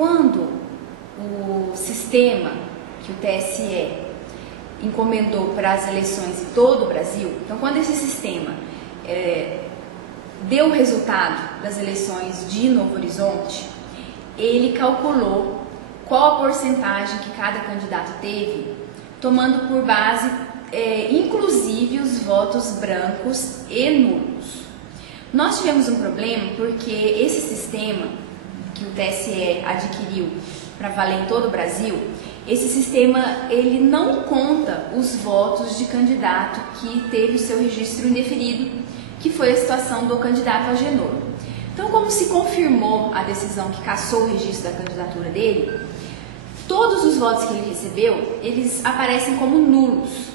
quando o sistema que o TSE encomendou para as eleições em todo o Brasil, então quando esse sistema deu o resultado das eleições de Novo Horizonte, ele calculou qual a porcentagem que cada candidato teve, tomando por base, inclusive, os votos brancos e nulos. Nós tivemos um problema porque esse sistema que o TSE adquiriu para valer em todo o Brasil, esse sistema ele não conta os votos de candidato que teve o seu registro indeferido, que foi a situação do candidato Agenor. Então, como se confirmou a decisão que cassou o registro da candidatura dele, todos os votos que ele recebeu, eles aparecem como nulos.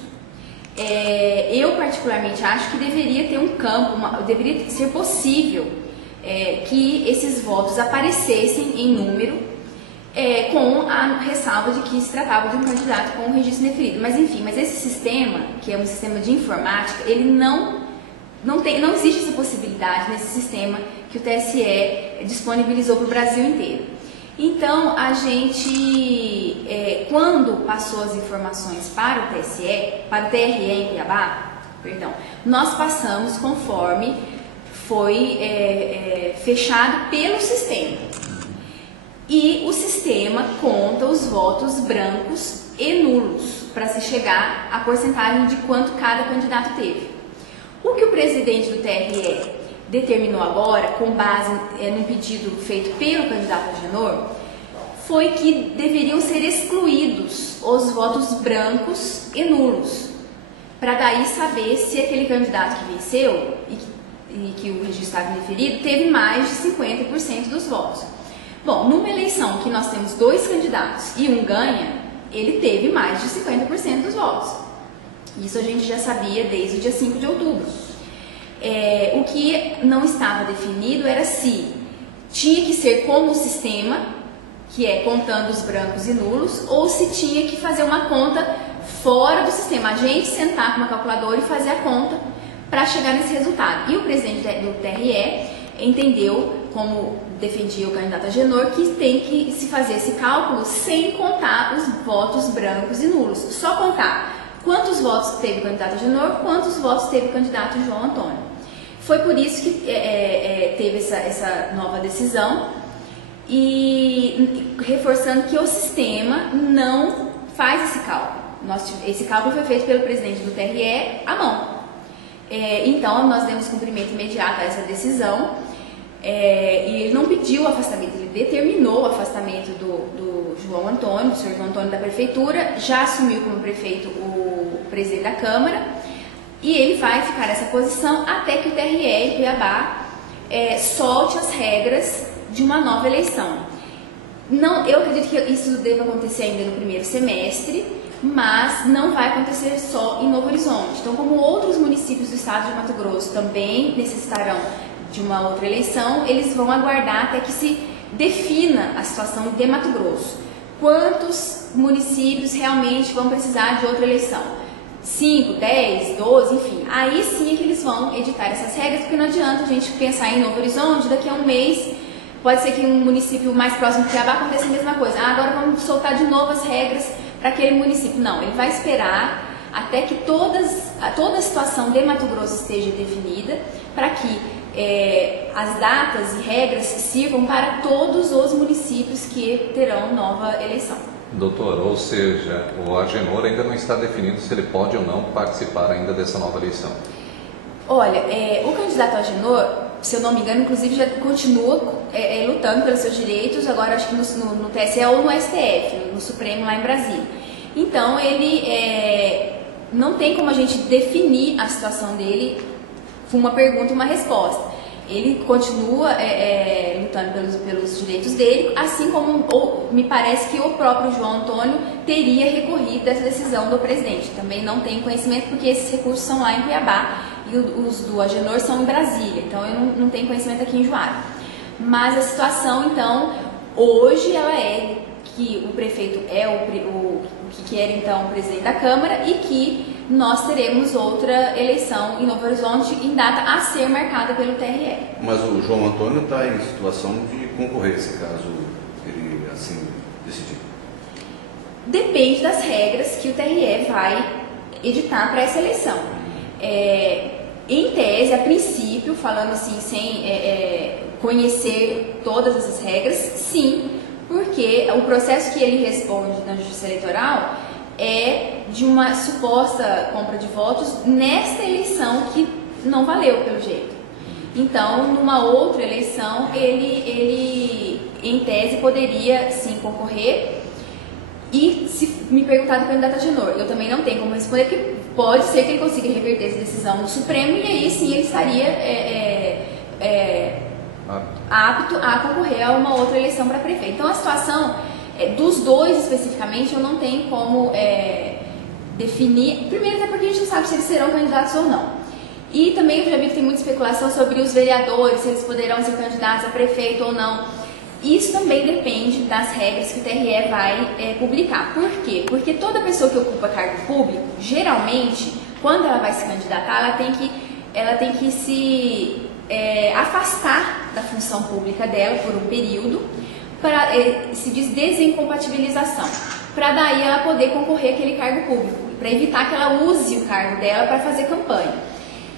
Eu particularmente acho que deveria ter um campo, deveria ser possível que esses votos aparecessem em número, com a ressalva de que se tratava de um candidato com o registro indeferido. Mas enfim, esse sistema, que é um sistema de informática, ele não existe essa possibilidade nesse sistema que o TSE disponibilizou para o Brasil inteiro. Então, a gente, quando passou as informações para o TSE, para o TRE em Cuiabá, nós passamos conforme foi fechado pelo sistema. E o sistema conta os votos brancos e nulos para se chegar à porcentagem de quanto cada candidato teve. O que o presidente do TRE determinou agora, com base num pedido feito pelo candidato Agenor, foi que deveriam ser excluídos os votos brancos e nulos, para daí saber se aquele candidato que venceu e que o registro estava indeferido teve mais de 50% dos votos. Bom, numa eleição que nós temos dois candidatos e um ganha, ele teve mais de 50% dos votos. Isso a gente já sabia desde o dia 5 de outubro. O que não estava definido era se tinha que ser como o sistema, que é contando os brancos e nulos, ou se tinha que fazer uma conta fora do sistema, a gente sentar com uma calculadora e fazer a conta para chegar nesse resultado. E o presidente do TRE entendeu, como defendia o candidato Agenor, que tem que se fazer esse cálculo sem contar os votos brancos e nulos, só contar quantos votos teve o candidato Agenor, quantos votos teve o candidato João Antônio. Foi por isso que teve essa nova decisão, e reforçando que o sistema não faz esse cálculo. Esse cálculo foi feito pelo presidente do TRE à mão. Então, nós demos cumprimento imediato a essa decisão, e ele não pediu o afastamento, ele determinou o afastamento do João Antônio, do senhor João Antônio da Prefeitura, já assumiu como prefeito o presidente da Câmara, e ele vai ficar nessa posição até que o TRE em Cuiabá solte as regras de uma nova eleição. Eu acredito que isso deva acontecer ainda no primeiro semestre, mas não vai acontecer só em Novo Horizonte. Então, como outros municípios do estado de Mato Grosso também necessitarão de uma outra eleição, eles vão aguardar até que se defina a situação de Mato Grosso. Quantos municípios realmente vão precisar de outra eleição? 5, 10, 12, enfim. Aí sim é que eles vão editar essas regras, porque não adianta a gente pensar em Novo Horizonte, daqui a um mês pode ser que em um município mais próximo de Cuiabá aconteça a mesma coisa. Agora vamos soltar de novo as regras para aquele município. Não, ele vai esperar até que toda a situação de Mato Grosso esteja definida, para que as datas e regras sirvam para todos os municípios que terão nova eleição. Doutor, ou seja, o Agenor ainda não está definido se ele pode ou não participar ainda dessa nova eleição. Olha, o candidato Agenor, se eu não me engano, inclusive já continua lutando pelos seus direitos, agora acho que no TSE ou no STF, no Supremo lá em Brasília. Então ele não tem como a gente definir a situação dele com uma pergunta e uma resposta. Ele continua lutando pelos direitos dele, assim como me parece que o próprio João Antônio teria recorrido dessa decisão do presidente. Também não tenho conhecimento, porque esses recursos são lá em Cuiabá e os do Agenor são em Brasília, então eu não tenho conhecimento aqui em Juara. Mas a situação, então, hoje ela é que o prefeito o que quer, então, o presidente da Câmara, e que nós teremos outra eleição em Novo Horizonte em data a ser marcada pelo TRE. Mas o João Antônio está em situação de concorrência, caso ele decidir? Depende das regras que o TRE vai editar para essa eleição. Em tese, a princípio, falando assim, sem conhecer todas essas regras, sim, porque o processo que ele responde na Justiça Eleitoral é de uma suposta compra de votos nesta eleição que não valeu, pelo jeito. Então, numa outra eleição, ele em tese, poderia sim concorrer. E se me perguntar do candidato Agenor, eu também não tenho como responder, porque pode ser que ele consiga reverter essa decisão no Supremo, e aí sim ele estaria apto a concorrer a uma outra eleição para prefeito. Então, a situação dos dois especificamente, eu não tenho como definir. Primeiro, até porque a gente não sabe se eles serão candidatos ou não. E também eu já vi que tem muita especulação sobre os vereadores, se eles poderão ser candidatos a prefeito ou não. Isso também depende das regras que o TRE vai publicar. Por quê? Porque toda pessoa que ocupa cargo público, geralmente, quando ela vai se candidatar, ela tem que se afastar da função pública dela por um período, para se diz desincompatibilização, para daí ela poder concorrer àquele cargo público, para evitar que ela use o cargo dela para fazer campanha.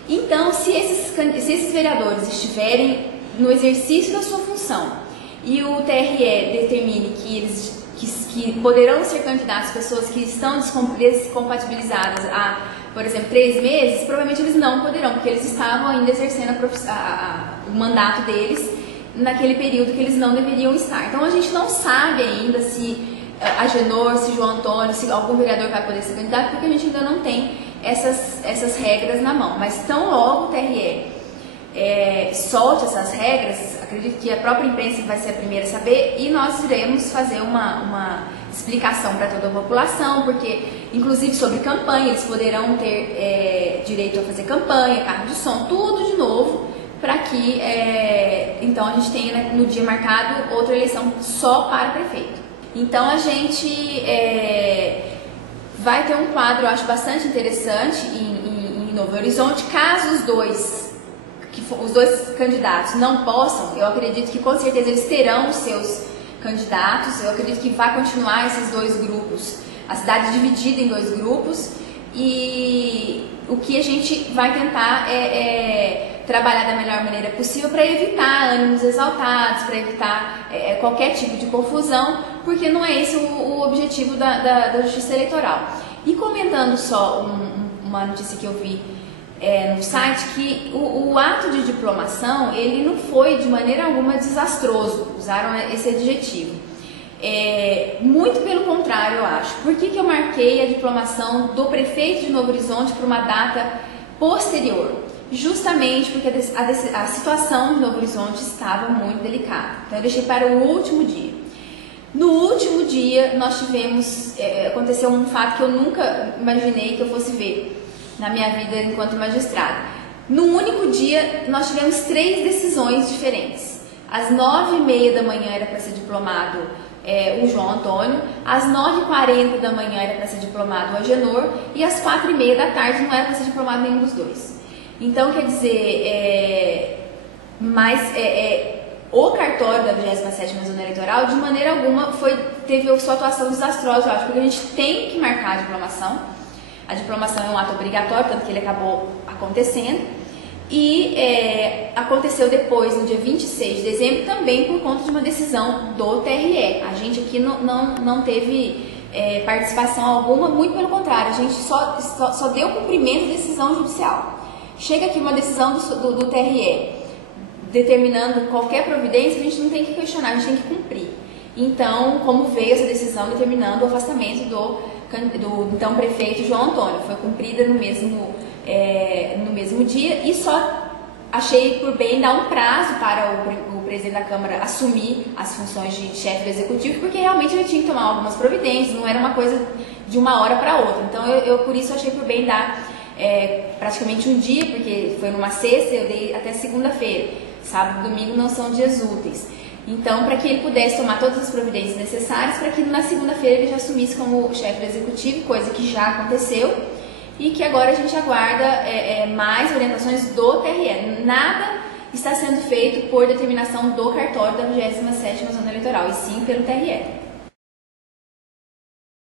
Então, se esses vereadores estiverem no exercício da sua função e o TRE determine que poderão ser candidatos pessoas que estão descompatibilizadas há, por exemplo, 3 meses, provavelmente eles não poderão, porque eles estavam ainda exercendo o mandato deles naquele período que eles não deveriam estar. Então, a gente não sabe ainda se Agenor, se João Antônio, se algum vereador vai poder ser candidato, porque a gente ainda não tem essas regras na mão. Mas tão logo o TRE solte essas regras, acredito que a própria imprensa vai ser a primeira a saber, e nós iremos fazer uma explicação para toda a população, porque inclusive sobre campanha, eles poderão ter direito a fazer campanha, carro de som, tudo de novo, para que então a gente tenha no dia marcado outra eleição só para prefeito. Então a gente vai ter um quadro, eu acho, bastante interessante em Novo Horizonte. Caso os dois candidatos não possam, eu acredito que com certeza eles terão os seus candidatos, eu acredito que vai continuar esses 2 grupos, a cidade dividida em 2 grupos, e o que a gente vai tentar trabalhar da melhor maneira possível para evitar ânimos exaltados, para evitar qualquer tipo de confusão, porque não é esse o objetivo da Justiça Eleitoral. E comentando só uma notícia que eu vi no site, que o ato de diplomação, ele não foi de maneira alguma desastroso, usaram esse adjetivo. Muito pelo contrário, eu acho. Por que eu marquei a diplomação do prefeito de Novo Horizonte para uma data posterior? Justamente porque a situação de Novo Horizonte estava muito delicada. Então eu deixei para o último dia. No último dia nós tivemos, aconteceu um fato que eu nunca imaginei que eu fosse ver na minha vida enquanto magistrada. No único dia nós tivemos 3 decisões diferentes. Às 9h30 da manhã era para ser diplomado o João Antônio, às 9h40 da manhã era para ser diplomado o Agenor, e às 4h30 da tarde não era para ser diplomado nenhum dos dois. Então, quer dizer, o cartório da 27ª Zona Eleitoral, de maneira alguma, teve a sua atuação desastrosa, eu acho, porque a gente tem que marcar a diplomação. A diplomação é um ato obrigatório, tanto que ele acabou acontecendo. E aconteceu depois, no dia 26 de dezembro, também por conta de uma decisão do TRE. A gente aqui não teve participação alguma, muito pelo contrário, a gente só deu cumprimento à decisão judicial. Chega aqui uma decisão do TRE determinando qualquer providência, a gente não tem que questionar, a gente tem que cumprir. Então, como veio essa decisão determinando o afastamento do então prefeito João Antônio, foi cumprida no mesmo dia, e só achei por bem dar um prazo para o presidente da Câmara assumir as funções de chefe do executivo, porque realmente ele tinha que tomar algumas providências, não era uma coisa de uma hora para outra. Então eu por isso achei por bem dar praticamente um dia, porque foi numa sexta, eu dei até segunda-feira. Sábado e domingo não são dias úteis. Então, para que ele pudesse tomar todas as providências necessárias, para que na segunda-feira ele já assumisse como chefe do executivo, coisa que já aconteceu, e que agora a gente aguarda mais orientações do TRE. Nada está sendo feito por determinação do cartório da 27ª Zona Eleitoral, e sim pelo TRE.